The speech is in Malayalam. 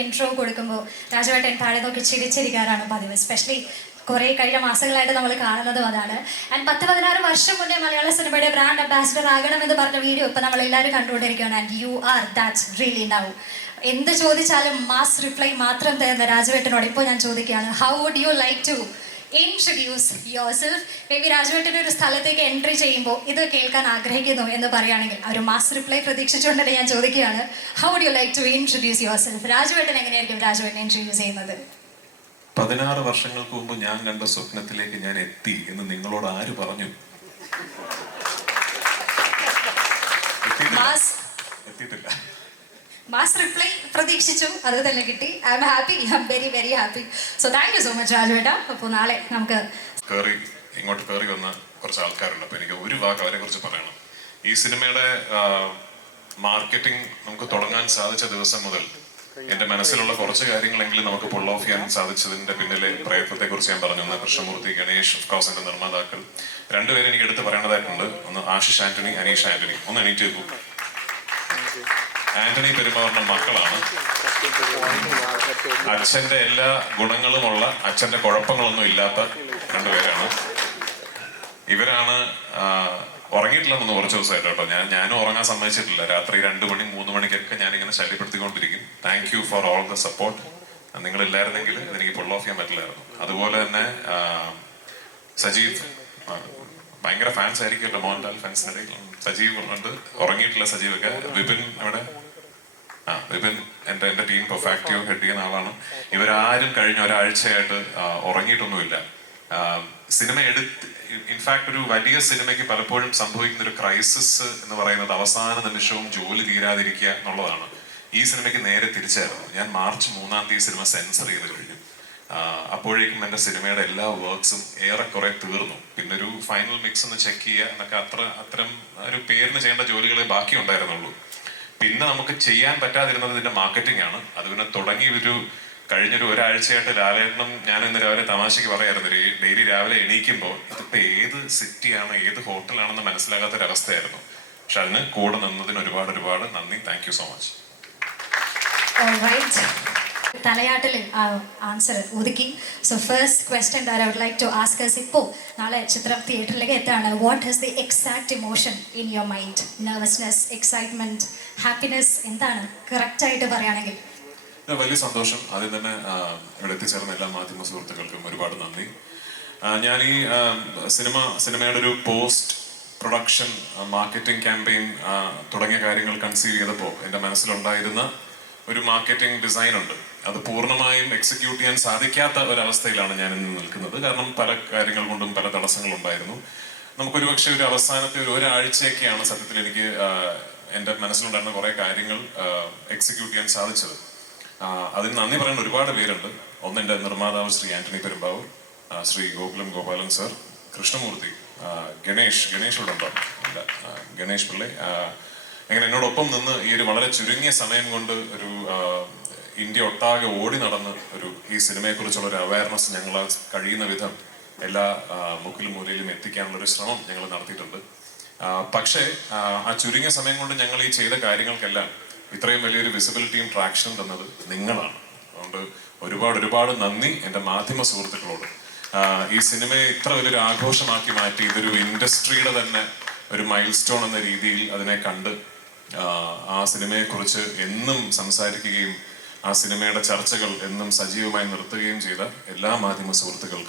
ഇൻട്രോ കൊടുക്കുമ്പോൾ രാജവേട്ടൻ താഴെ നോക്കി ചിരിച്ചിരിക്കാറാണ് പതിവ്. എസ്പെഷ്യലി കുറേ കഴിഞ്ഞ മാസങ്ങളായിട്ട് നമ്മൾ കാണുന്നതും അതാണ്. ആൻഡ് 10-16 വർഷം മുന്നേ മലയാള സിനിമയുടെ ബ്രാൻഡ് അംബാസിഡർ ആകണമെന്ന് പറഞ്ഞ വീഡിയോ ഇപ്പം നമ്മൾ എല്ലാവരും കണ്ടുകൊണ്ടിരിക്കുകയാണ്. And you are that's really now. എന്ത് ചോദിച്ചാലും മാസ് റിപ്ലൈ മാത്രം തരുന്ന രാജവേട്ടനോട് ഇപ്പോൾ ഞാൻ ചോദിക്കുകയാണ്, how would you like to introduce yourself? May be രാജവേട്ടൻ്റെ ഒരു സ്ഥലത്തേക്ക് എൻട്രി ചെയ്യുമ്പോൾ ഇത് കേൾക്കാൻ ആഗ്രഹിക്കുന്നു എന്ന് പറയുകയാണെങ്കിൽ ഒരു മാസ് റിപ്ലൈ പ്രതീക്ഷിച്ചുകൊണ്ട് ഞാൻ ചോദിക്കുകയാണ്, how would you like to introduce yourself? രാജവേട്ടൻ എങ്ങനെയായിരിക്കും രാജവേട്ടൻ ഇൻട്രൊഡ്യൂസ് ചെയ്യുന്നത്? 16 വർഷങ്ങൾക്ക് മുമ്പ് ഞാൻ കണ്ട സ്വപ്നത്തിലേക്ക് ഞാൻ എത്തി എന്ന് നിങ്ങളോട് ആര് പറഞ്ഞു? എത്തിയിട്ടില്ല. മാസ് റിപ്ലൈ പ്രതീക്ഷിച്ചു, അത് തന്നെ കിട്ടി. I am happy, I am very very happy. So thank you so much രാജവേട്ട. അപ്പോൾ നാളെ നമുക്ക് ഇങ്ങോട്ട് കയറി വന്ന കുറച്ച് ആൾക്കാരുണ്ട്. അപ്പോൾ എനിക്ക് ഒരു വാക്ക് അവരെ കുറിച്ച് പറയണം. ഈ സിനിമയുടെ മാർക്കറ്റിംഗ് നമുക്ക് തുടങ്ങാൻ സാധിച്ച ദിവസം മുതൽ എന്റെ മനസ്സിലുള്ള കുറച്ച് കാര്യങ്ങളെങ്കിലും നമുക്ക് പുൾ ഓഫ് ചെയ്യാൻ സാധിച്ചതിന്റെ പിന്നിലെ പ്രയത്നത്തെ കുറിച്ച് ഞാൻ പറഞ്ഞു. ഒന്ന് കൃഷ്ണമൂർത്തി, ഗണേഷ്, ഓഫ് കോഴ്സ് എന്റെ നിർമ്മാതാക്കൾ. രണ്ടുപേരും എനിക്ക് എടുത്ത് പറയേണ്ടതായിട്ടുണ്ട്. ഒന്ന് ആശിഷ് ആന്റണി, അനീഷ് ആന്റണി. ഒന്ന് എണീറ്റ് വെക്കൂ. ആന്റണി പെരുമാറുന്ന മക്കളാണ്. അച്ഛന്റെ എല്ലാ ഗുണങ്ങളുമുള്ള, അച്ഛന്റെ കുഴപ്പങ്ങളൊന്നും ഇല്ലാത്ത രണ്ടുപേരാണ്. ഇവരാണ് ഉറങ്ങിയിട്ടില്ലെന്ന് കുറച്ച് ദിവസമായിട്ട് കേട്ടോ. ഞാനും ഉറങ്ങാൻ സമ്മതിച്ചിട്ടില്ല. രാത്രി 2 മണി 3 മണിക്കൊക്കെ ഞാനിങ്ങനെ ശല്യപ്പെടുത്തിക്കൊണ്ടിരിക്കും. Thank you for all the support. നിങ്ങളില്ലായിരുന്നെങ്കിൽ അതെനിക്ക് പുൾ ഓഫ് ചെയ്യാൻ പറ്റില്ലായിരുന്നു. അതുപോലെ തന്നെ സജീവ്, ഭയങ്കര ഫാൻസ് ആയിരിക്കുമല്ലോ, മോഹൻലാൽ ഫാൻസ് ആയിരിക്കും. സജീവ് ഉണ്ട്, ഉറങ്ങിയിട്ടില്ല സജീവൊക്കെ. വിപിൻ അവിടെ, വിപിൻ എന്റെ ടീം പെർഫാക്റ്റീവ് ഹെഡ് ചെയ്യുന്ന ആളാണ്. ഇവരാരും കഴിഞ്ഞ ഒരാഴ്ചയായിട്ട് ഉറങ്ങിയിട്ടൊന്നുമില്ല. സിനിമ ഇൻഫാക്ട് ഒരു വലിയ സിനിമയ്ക്ക് പലപ്പോഴും സംഭവിക്കുന്ന ഒരു ക്രൈസിസ് എന്ന് പറയുന്നത് അവസാന നിമിഷവും ജോലി തീരാതിരിക്കുക എന്നുള്ളതാണ്. ഈ സിനിമയ്ക്ക് നേരെ തിരിച്ചായിരുന്നു. ഞാൻ മാർച്ച് 3-ാം തീയതി സിനിമ സെൻസർ ചെയ്ത് കഴിഞ്ഞു. അപ്പോഴേക്കും എൻ്റെ സിനിമയുടെ എല്ലാ വർക്ക്സും ഏറെക്കുറെ തീർന്നു. പിന്നെ ഒരു ഫൈനൽ മിക്സ് ഒന്ന് ചെക്ക് ചെയ്യുക എന്നൊക്കെ അത്തരം ഒരു പേരിന് ചെയ്യേണ്ട ജോലികളെ ബാക്കി ഉണ്ടായിരുന്നുള്ളൂ. പിന്നെ നമുക്ക് ചെയ്യാൻ പറ്റാതിരുന്നത് ഇതിന്റെ മാർക്കറ്റിംഗ് ആണ്. അത് പിന്നെ തുടങ്ങി കഴിഞ്ഞൊരു ഒരാഴ്ചയായിട്ട് ലാലേട്ടനും ഞാൻ ഇന്ന് രാവിലെ തമാശയ്ക്ക് പറയായിരുന്നു, ഡെയിലി രാവിലെ എണീക്കുമ്പോൾ ഇതിപ്പോ ഏത് സിറ്റിയാണ്, ഏത് ഹോട്ടലാണെന്ന് മനസ്സിലാകാത്തൊരവസ്ഥയായിരുന്നു. പക്ഷെ അതിന് കൂടെ നിന്നതിന് ഒരുപാട് നന്ദി. Thank you so much. തലയാട്ടിൽ ആൻസർ ഒതുക്കി. So first question that I would like to ask us, ഇപ്പോൾ നാളെ ചിത്രം തിയേറ്ററിലേക്ക് എത്താണ്. What is the exact emotion in your mind? Nervousness, excitement, happiness? എന്താണ് കറക്റ്റ് ആയിട്ട് പറയുകയാണെങ്കിൽ? വലിയ സന്തോഷം. ആദ്യം തന്നെ ഇവിടെ എത്തിച്ചേർന്ന എല്ലാ മാധ്യമ സുഹൃത്തുക്കൾക്കും ഒരുപാട് നന്ദി. ഞാൻ ഈ സിനിമയുടെ ഒരു പോസ്റ്റ് പ്രൊഡക്ഷൻ മാർക്കറ്റിംഗ് ക്യാമ്പയിൻ തുടങ്ങിയ കാര്യങ്ങൾ കൺസീവ് ചെയ്തപ്പോൾ എൻ്റെ മനസ്സിലുണ്ടായിരുന്ന ഒരു മാർക്കറ്റിംഗ് ഡിസൈൻ ഉണ്ട്. അത് പൂർണ്ണമായും എക്സിക്യൂട്ട് ചെയ്യാൻ സാധിക്കാത്ത ഒരവസ്ഥയിലാണ് ഞാൻ ഇന്ന് നിൽക്കുന്നത്. കാരണം പല കാര്യങ്ങൾ കൊണ്ടും പല തടസ്സങ്ങളുണ്ടായിരുന്നു. നമുക്കൊരു പക്ഷേ ഒരു അവസാനത്തെ ഒരാഴ്ചയൊക്കെയാണ് സത്യത്തിൽ എനിക്ക് എൻ്റെ മനസ്സിലുണ്ടായിരുന്ന കുറേ കാര്യങ്ങൾ എക്സിക്യൂട്ട് ചെയ്യാൻ സാധിച്ചത്. അതിന് നന്ദി പറയുന്ന ഒരുപാട് പേരുണ്ട്. ഒന്ന് എൻ്റെ നിർമ്മാതാവ് ശ്രീ ആന്റണി പെരുമ്പാവൂർ, ശ്രീ ഗോപാലൻ സർ, കൃഷ്ണമൂർത്തി, ഗണേഷ് ഇവിടെ ഉണ്ടോ? ഗണേഷ് പിള്ളை, അങ്ങനെ എന്നോടൊപ്പം നിന്ന് ഈ ഒരു വളരെ ചുരുങ്ങിയ സമയം കൊണ്ട് ഒരു ഇന്ത്യ ഒട്ടാകെ ഓടി നടന്ന് ഈ സിനിമയെ കുറിച്ചുള്ള ഒരു അവയർനെസ് ഞങ്ങൾ കഴിയുന്ന വിധം എല്ലാ മുക്കിലും മൂലയിലും എത്തിക്കാനുള്ളൊരു ശ്രമം ഞങ്ങൾ നടത്തിയിട്ടുണ്ട്. പക്ഷേ ആ ചുരുങ്ങിയ സമയം കൊണ്ട് ഞങ്ങൾ ഈ ചെയ്ത കാര്യങ്ങൾക്കെല്ലാം ഇത്രയും വലിയൊരു വിസിബിലിറ്റിയും ട്രാക്ഷനും തന്നത് നിങ്ങളാണ്. അതുകൊണ്ട് ഒരുപാട് നന്ദി എൻ്റെ മാധ്യമ സുഹൃത്തുക്കളോട്. ഈ സിനിമയെ ഇത്ര വലിയൊരു ആഘോഷമാക്കി മാറ്റി ഇതൊരു ഇൻഡസ്ട്രിയുടെ തന്നെ ഒരു മൈൽ സ്റ്റോൺ എന്ന രീതിയിൽ അതിനെ കണ്ട് ആ സിനിമയെക്കുറിച്ച് എന്നും സംസാരിക്കുകയും ആ സിനിമയുടെ ചർച്ചകൾ എന്നും സജീവമായി നിർത്തുകയും ചെയ്ത എല്ലാ മാധ്യമ സുഹൃത്തുക്കൾക്കും